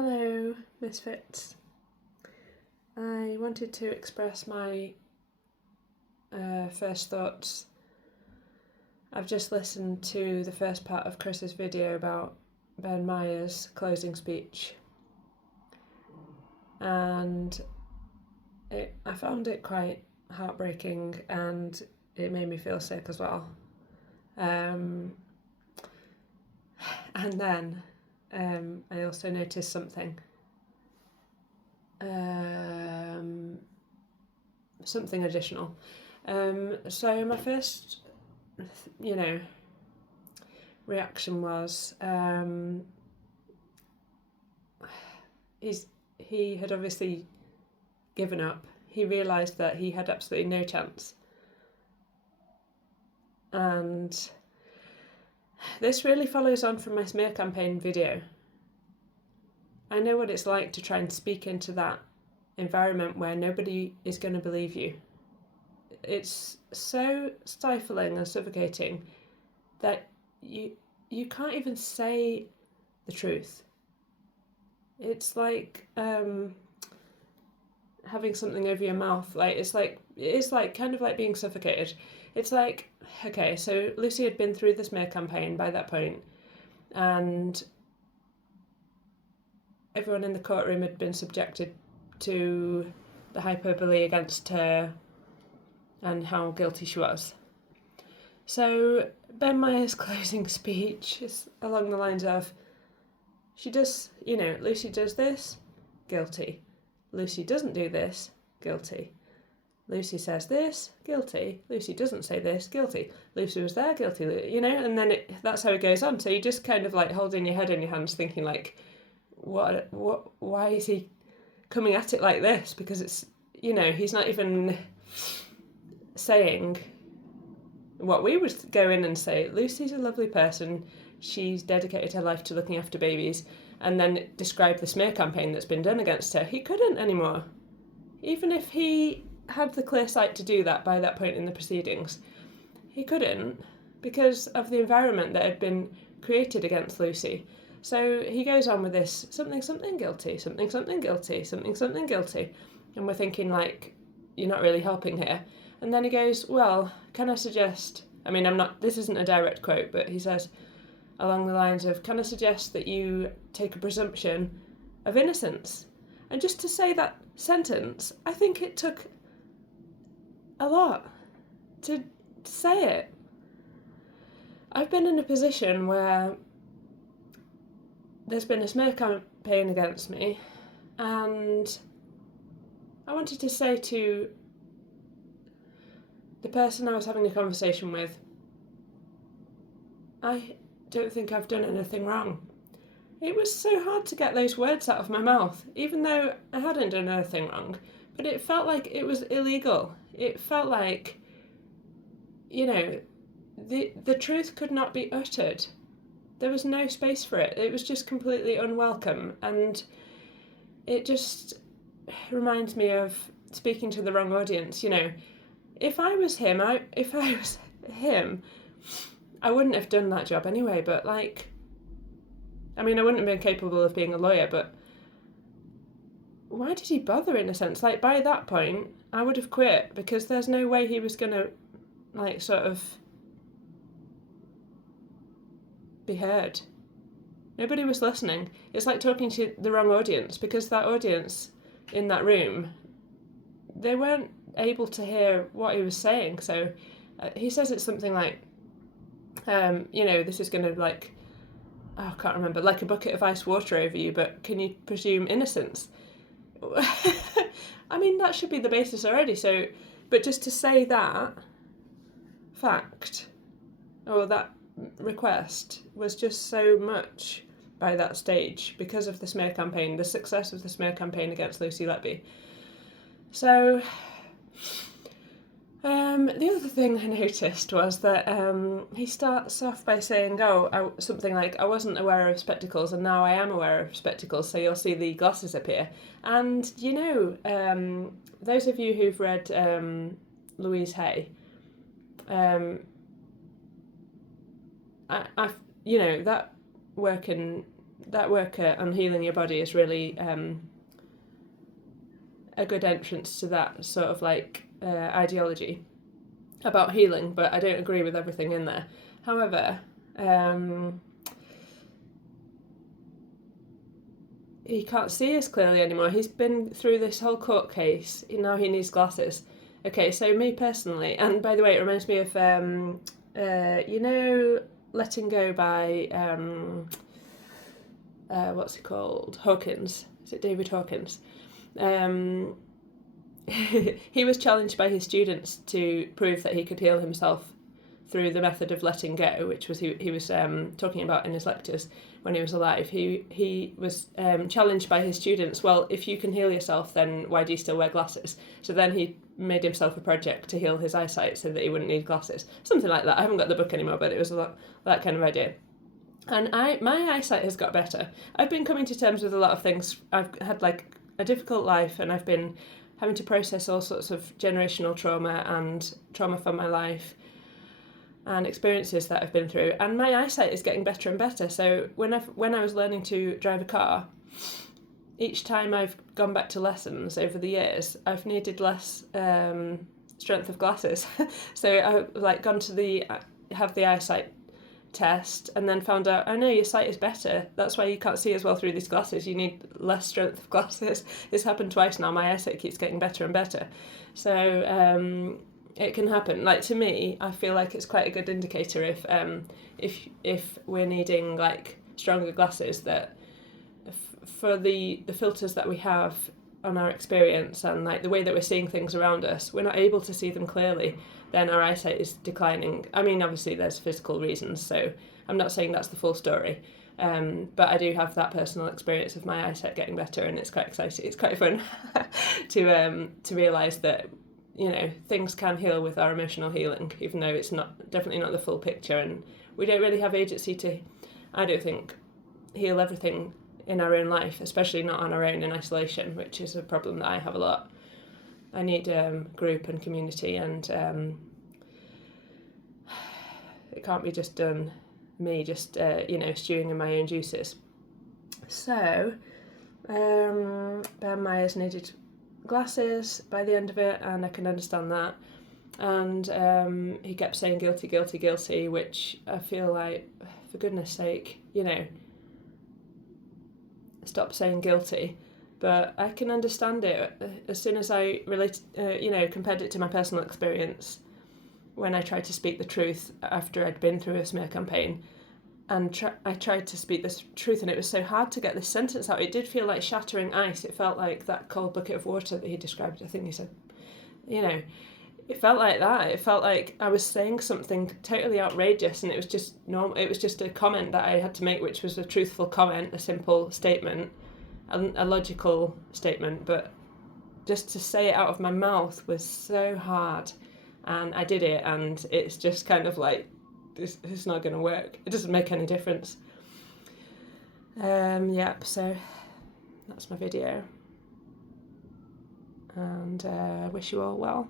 Hello, Misfits. I wanted to express my first thoughts. I've just listened to the first part of Chris's video about Ben Meyer's closing speech, and I found it quite heartbreaking, and it made me feel sick as well. And then I also noticed something. Something additional. So my first, reaction was he had obviously given up. He realised that he had absolutely no chance. And this really follows on from my smear campaign video. I know what it's like to try and speak into that environment where nobody is going to believe you. It's so stifling and suffocating that you can't even say the truth. It's like having something over your mouth. It's kind of like being suffocated. It's like, okay, so Lucy had been through the smear campaign by that point, and everyone in the courtroom had been subjected to the hyperbole against her and how guilty she was. So Ben Meyer's closing speech is along the lines of, Lucy does this, guilty. Lucy doesn't do this, guilty. Lucy says this, guilty. Lucy doesn't say this, guilty. Lucy was there, guilty. And then that's how it goes on. So you're just kind of like holding your head in your hands thinking like, why is he coming at it like this? Because it's, he's not even saying what we would go in and say. Lucy's a lovely person. She's dedicated her life to looking after babies, and then describe the smear campaign that's been done against her. He couldn't anymore. Even if he had the clear sight to do that by that point in the proceedings, he couldn't because of the environment that had been created against Lucy. So he goes on with this something guilty, something guilty, something guilty. And we're thinking like, you're not really helping here. And then he goes, well, can I suggest, this isn't a direct quote, but he says along the lines of, can I suggest that you take a presumption of innocence? And just to say that sentence, I think it took a lot to say it. I've been in a position where there's been a smear campaign against me, and I wanted to say to the person I was having a conversation with, I don't think I've done anything wrong. It was so hard to get those words out of my mouth, even though I hadn't done anything wrong, but it felt like it was illegal. It felt like, the truth could not be uttered. There was no space for it. It was just completely unwelcome, and it just reminds me of speaking to the wrong audience. If I was him, I wouldn't have done that job anyway, but I wouldn't have been capable of being a lawyer, but why did he bother, in a sense? By that point, I would have quit, because there's no way he was going to, sort of be heard. Nobody was listening. It's like talking to the wrong audience, because that audience in that room, they weren't able to hear what he was saying. So he says it's something like, this is going to I can't remember, like a bucket of ice water over you, but can you presume innocence? That should be the basis already. So, but just to say that fact, or that request, was just so much by that stage because of the smear campaign, the success of the smear campaign against Lucy Letby. So the other thing I noticed was that he starts off by saying, something like, I wasn't aware of spectacles and now I am aware of spectacles, so you'll see the glasses appear. And, those of you who've read Louise Hay, that work in that work on healing your body is really a good entrance to that sort of like ideology about healing, but I don't agree with everything in there. However, he can't see as clearly anymore. He's been through this whole court case. Now he needs glasses. Okay, so me personally, and by the way, it reminds me of, you know, Letting Go by, what's it called? Hawkins. Is it David Hawkins? He was challenged by his students to prove that he could heal himself through the method of letting go, which was he was talking about in his lectures when he was alive. He was challenged by his students, well, if you can heal yourself, then why do you still wear glasses? So then he made himself a project to heal his eyesight so that he wouldn't need glasses. Something like that. I haven't got the book anymore, but it was that kind of idea. And my eyesight has got better. I've been coming to terms with a lot of things. I've had like a difficult life, and I've been having to process all sorts of generational trauma and trauma from my life and experiences that I've been through, and my eyesight is getting better and better. So when I was learning to drive a car, each time I've gone back to lessons over the years, I've needed less strength of glasses. So I've like gone to have the eyesight test and then found out, oh no, your sight is better. That's why you can't see as well through these glasses. You need less strength of glasses. This happened twice now. My eyesight keeps getting better and better. So it can happen. Like, to me, I feel like it's quite a good indicator if we're needing like stronger glasses, that for the filters that we have on our experience and like the way that we're seeing things around us, we're not able to see them clearly, then our eyesight is declining. I mean, obviously there's physical reasons, so I'm not saying that's the full story, but I do have that personal experience of my eyesight getting better, and it's quite exciting. It's quite fun to realise that, you know, things can heal with our emotional healing, even though it's definitely not the full picture, and we don't really have agency to, I don't think, heal everything in our own life, especially not on our own in isolation, which is a problem that I have a lot. I need group and community, and it can't be just done me just stewing in my own juices. So Ben Myers needed glasses by the end of it, and I can understand that. And he kept saying guilty, guilty, guilty, which I feel like, for goodness sake, you know, stop saying guilty. But I can understand it as soon as I compared it to my personal experience when I tried to speak the truth after I'd been through a smear campaign. And I tried to speak this truth, and it was so hard to get this sentence out. It did feel like shattering ice. It felt like that cold bucket of water that he described. I think he said, you know, it felt like that. It felt like I was saying something totally outrageous, and it was just normal. It was just a comment that I had to make, which was a truthful comment, a simple statement, a logical statement. But just to say it out of my mouth was so hard, and I did it, and it's just kind of like, this is not going to work. It doesn't make any difference. So that's my video, and wish you all well.